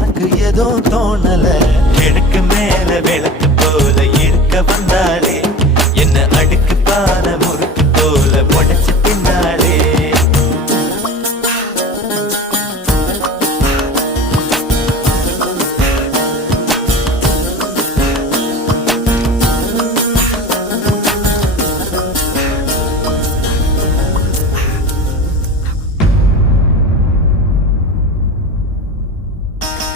எனக்கு ஏதோ தோணல. கிழக்கு மேல விளக்கு போல இருக்க வந்தாலே என்ன அடுக்கு பான முறுக்கு போல உடைச்ச